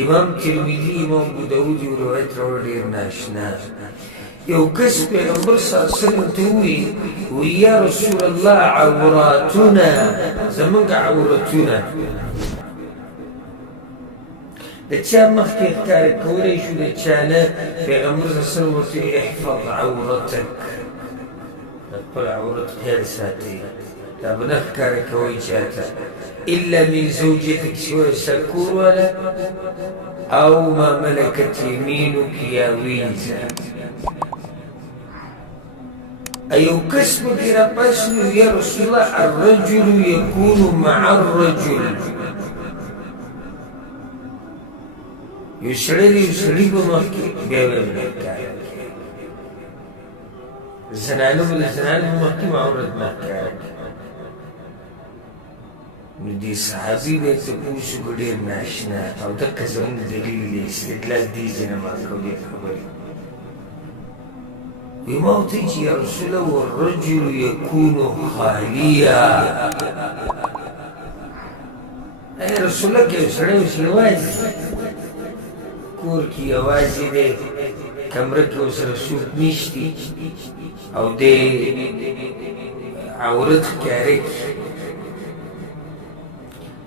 امام ترمذی امام ابو داود روایت راوړي ډېر ناشنا یو کس پیغمبر صلی الله علیه وسلم ته وی یا رسول الله عوراتنا زمونږ عورتونه د چا مخکې ښکار کولی شو د چا نه پیغمبر صلی الله علیه وسلم ورته احفظ عورتک خپل عورت خیر ساتي دا به نه ښکاره کوئ چاته الا من زوجتك سوى سكور ولا او ما ملكت يمينك يا وينزا ايو كسب كرا باسم يا رسول الله الرجل يكون مع الرجل يسري بمحكي بيوي بمحكي زنانو بمحكي معورد محكي نو دی صحابی به تپوسو که ډېر ناشنا او دقه زموږ دلیل دی استدلال دې ځای نه ما کولې خبرې وی ما ورته چې یا رسول الله والرجل یکون خالیا ای رسول الله که یو سړی اوس یوازې کور کې یوازې دی کمره کې ورسره څوک نشتي او دی عورت ښکاره کړي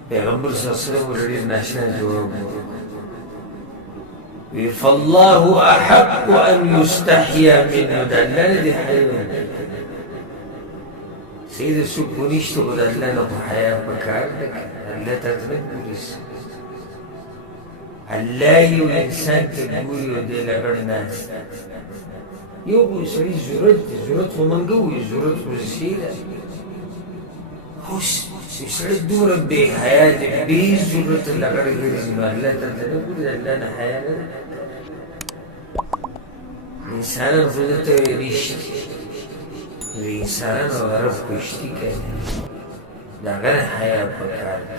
پیغمبر صلی اللہ علیہ وسلم ورډیر ناشنا جواب وی فالله احق ان يستحيا منه د الله نه دی حیا سید څوک ونشته خو د الله نه خو حیا پکار ده الله ته نه ګوري الله یو انسان ته ګوري او دی لګړ ناست یو خو سړي ضرورت خو منګه وي ضرورت خو شي ده چې سړی دومره بې حیا دی بې ضرورت لګړ ګرځي نو الله ته نه ګوري د الله نه حیا نه ده انسانان خو دلته ریشي د انسانانو عرب کشتي کوي د هغه نه حیا پکار ده